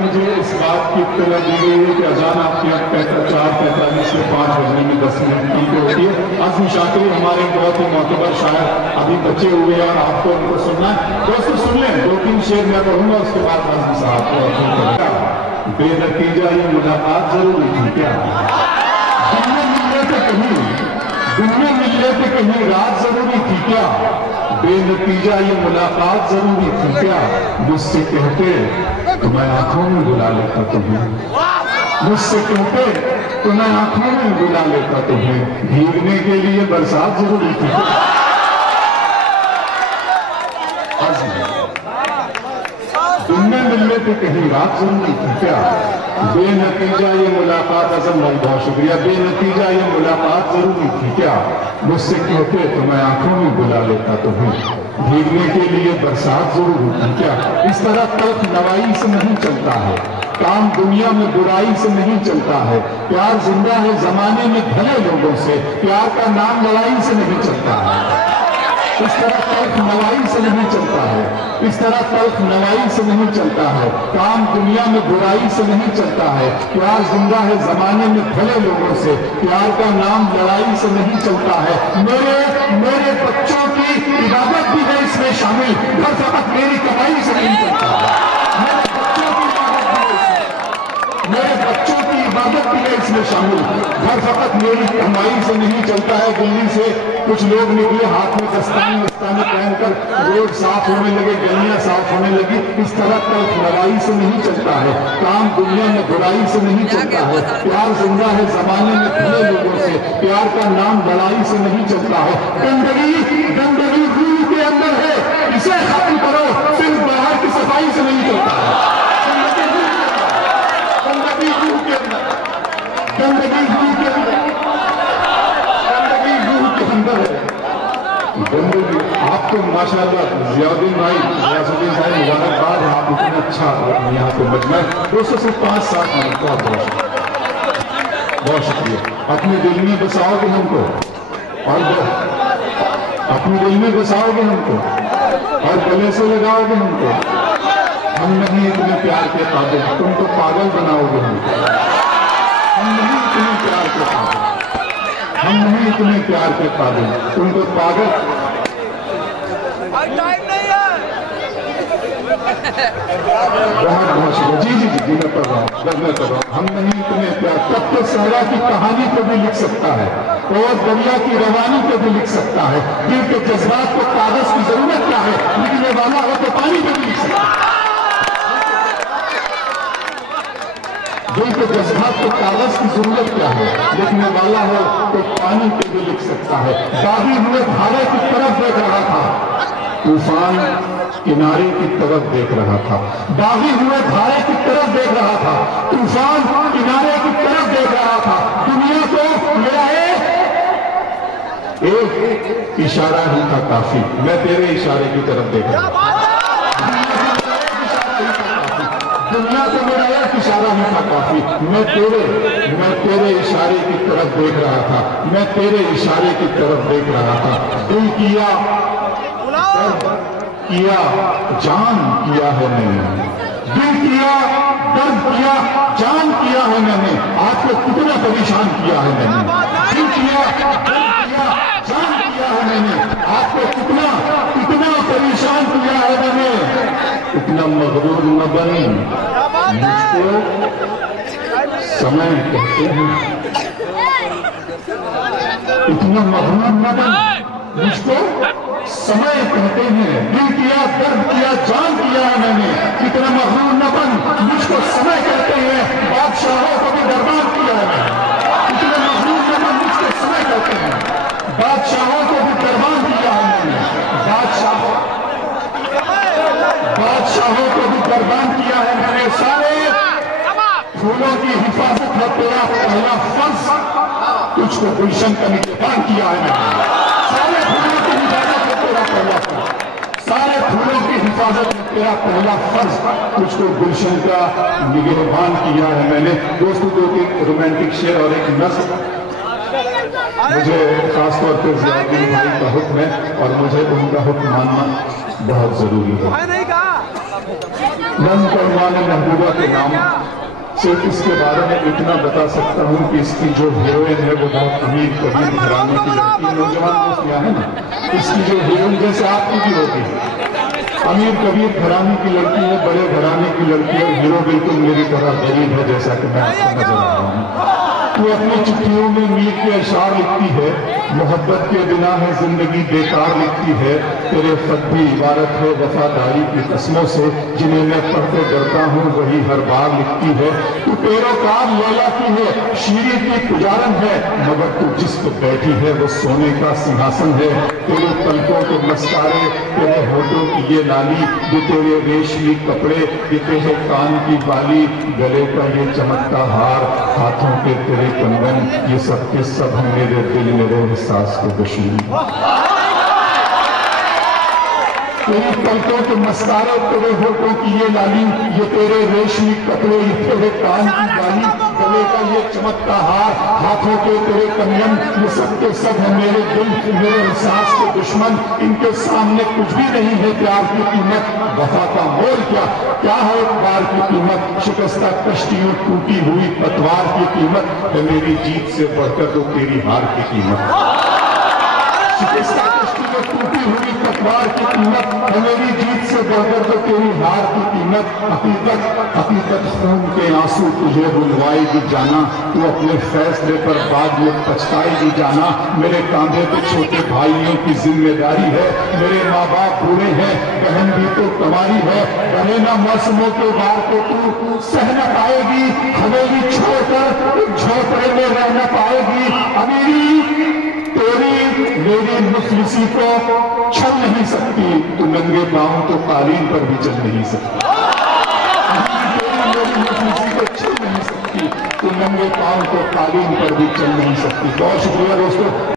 मुझे इस बात की इत्तला दी गई है कि अजान आपकी 4:45 से 5 बजने में 10 मिनट कम पे होती है। आज़मी शाकिर हमारे बहुत ही मोतबर शायर अभी बचे हुए हैं और आपको उनको सुनना है। दोस्तों सुन लें, 2-3 शेर मैं पढ़ूंगा, उसके बाद आज़मी साहब को बेनतीजा ये मुलाकात जरूरी थी क्या? दुनिया मिलने पे कहीं रात जरूरी थी क्या? बेनतीजा ये मुलाकात जरूरी थी क्या? मुझसे कहते तो मैं आंखों में बुला लेता तुम्हें, मुझसे कहते तो मैं आंखों में बुला लेता तुम्हें, भीगने के लिए बरसात जरूरी थी क्या? दुनिया मिलने पे कहीं रात जरूरी थी क्या? बेनतीजा ये मुलाकात, अज़म भाई बहुत शुक्रिया, बेनतीजा ये मुलाकात जरूरी थी क्या? मुझसे कहते तो मैं आंखों में बुला लेता तुम्हें, भीगने के लिए बरसात जरूरी थी क्या? इस तरह तल्ख नवाई से नहीं चलता है, काम दुनिया में बुराई से नहीं चलता है, प्यार जिंदा है जमाने में भले लोगों से, प्यार का नाम लड़ाई से नहीं चलता है। इस तरह तल्ख नवाई से नहीं चलता है, इस तरह तल्ख नवाई से नहीं चलता है, काम दुनिया में बुराई से नहीं चलता है, प्यार जिंदा है जमाने में भले लोगों से, प्यार का नाम लड़ाई से नहीं चलता है। मेरे बच्चों की इबादत भी है इसमें शामिल, घर फकत मेरी कमाई से नहीं चलता है। मेरे बच्चों की इबादत भी है इसमें शामिल, घर फकत मेरी कमाई से नहीं चलता है। दिल्ली से कुछ लोग निकले हाथ में दस्ताने पहनकर, रोड साफ होने लगे, गलियां साफ होने लगी। इस तरह तल्ख नवाई से नहीं चलता है, काम दुनिया में बुराई से नहीं चलता है, प्यार जिंदा है जमाने में भले लोगों से, प्यार का नाम लड़ाई से नहीं चलता है। गंदगी रूह के अंदर है, इसे खत्म करो, सिर्फ बाहर की सफाई से नहीं चलता है। गंदगी रूह के अंदर, गंदगी रूह के अंदर, गंदगी रूह के अंदर है। गंदगी आप तो माशाल्लाह ज़ियाउद्दीन भाई, ग़ियासुद्दीन भाई मुबारकबाद, आप इतना अच्छा यहाँ पे मजमा दोस्तों से 5-7 मिनट का बहुत शुक्रिया। अपने दिल में बसाओगे हमको, और अपने दिल में बसाओगे हमको और गले से लगाओगे हमको। हम नहीं इतने प्यार के काबिल, तुम तो पागल बनाओगे हमको। हम नहीं इतने प्यार के काबिल, हम नहीं इतने प्यार के काबिल, तुम तो पागल। टाइम नहीं है। बहुत शुक्रिया। जी मैं कर रहा हूँ, हम नहीं इतने प्यार। तब तो सहरा की कहानी को भी लिख सकता है और दरिया की रवानी को भी लिख सकता है। दिल के जज्बात को कागज की जरूरत क्या है, लिखने वाला हो तो पानी को भी लिख सकता है। दिल के जज्बात को कागज की जरूरत क्या है, लिखने वाला हो तो पानी पे भी लिख सकता है। दागी हुए धारे की तरफ देख रहा था, तूफान किनारे की तरफ देख रहा था। दागी हुए धारे की तरफ देख रहा था, तूफान किनारे की तरफ देख रहा था। दुनिया को मेरा एक इशारा ही था काफी, मैं तेरे इशारे की तरफ देख रहा था। दुनिया को मेरा एक इशारा ही था काफी, मैं तेरे इशारे की तरफ देख रहा था, मैं तेरे इशारे की तरफ देख रहा था। दिल किया, दर्द किया, जान किया है मैंने, दिल किया, दर्द किया, जान किया है मैंने, आपको कितना परेशान किया है मैंने। दिल किया, दर्द किया, जान किया है मैंने, आपको कितना परेशान किया है मैंने। इतना मगरूर न बनी, मुझको समय कहते हैं। इतना मगरूर न बनी, मुझको समय कहते हैं। दिल किया, दर्द किया, जान किया है मैंने, इतना मगरूर न बन, मुझको समय कहते हैं। बादशाहों को भी बर्बाद किया है मैंने, इतना मगरूर न बन, मुझको समय कहते हैं। बादशाहों को भी बर्बाद किया है मैंने, बादशाहों को भी बर्बाद किया है मैंने। सारे फूलों की हिफाजत है तेरा पहला फर्ज, तुझको गुलशन का निगहबान किया है मैंने। सारे फूलों की हिफाजत है तेरा पहला फर्ज, सारे फूलों की हिफाजत में तेरा पहला फर्ज, तुझको गुलशन का निगहबान किया है मैंने। दोस्तों, दो तीन रोमांटिक शेर और एक नस्ल मुझे खासतौर पर ज़ियाउद्दीन भाई का हुक्म है और मुझे उनका हुक्म मानना बहुत जरूरी है। नन परवान महबूबा के नाम सिर्फ इसके बारे में इतना बता सकता हूँ कि इसकी जो हीरोइन है वो बहुत अमीर कबीर घराने की लड़की, नौजवान दोस्त यहाँ है ना, इसकी जो हीरोइन जैसे आपकी भी होगी, अमीर कबीर घराने की लड़की है, बड़े घराने की लड़की है, हीरो बिल्कुल मेरी तरह गरीब है, जैसा कि मैं आपको नजर आ रहा हूँ। वो अपनी चिट्ठियों में मीर के अशार लिखती है, मोहब्बत के बिना है जिंदगी बेकार लिखती है, तेरे खत भी इबारत है वफादारी की कस्मों से, जिन्हें मैं पढ़ते डरता हूँ वही हर बार लिखती है। तू पैरोकार लैला की है, शीरी की पुजारन है, मगर तू जिस पे बैठी है वो सोने का सिंहासन है। तेरे पलकों के मस्कारे, तेरे होठों की ये लाली, ये तेरे रेशमी कपड़े, ये तेरे कान की बाली, गले का ये चमकता हार, हाथों के तेरे कंगन, ये सब के सब हैं मेरे दिल मेरे एहसास के दुश्मन। तेरी पलकों के मस्कारे, तेरे होठों की ये लाली, ये तेरे रेशमी कपड़े, ये तेरे कान की बाली, गले का ये चमकता हार, हाथों के तेरे कंगन, ये सब के सब हैं मेरे दिल मेरे एहसास के दुश्मन। इनके सामने कुछ भी नहीं है प्यार की कीमत, वफा का मोल क्या है प्यार की कीमत, शिकस्ता कश्तियों टूटी हुई पतवार की कीमत है मेरी जीत से बढ़कर तो तेरी हार की कीमत। शिकस्ता कश्तियों टूटी हुई पतवार की कीमत है मेरी जीत से बढ़कर तो तेरी हार की कीमत। हकीकत खून के आंसू तुझे रुलवाएगी जाना, तू अपने फैसले पर बाद में पछताएगी जाना। मेरे कांधे पे छोटे भाइयों की जिम्मेदारी है, मेरे माँ बाप बूढ़े हैं, बहन भी तो कमारी है, बने ना मौसमों के बार को तू सह न पाएगी, हवेली छोड़कर एक झोपड़े में रह न पाएगी। अमीरी तेरी मेरी मुफलिसी को छल नहीं सकती, तू नंगे पांव तो कालीन पर भी चल नहीं सकती। तेरी मेरी मुफलिसी को छल नहीं सकती, तू नंगे पांव तो कालीन पर भी चल नहीं सकती। बहुत शुक्रिया दोस्तों।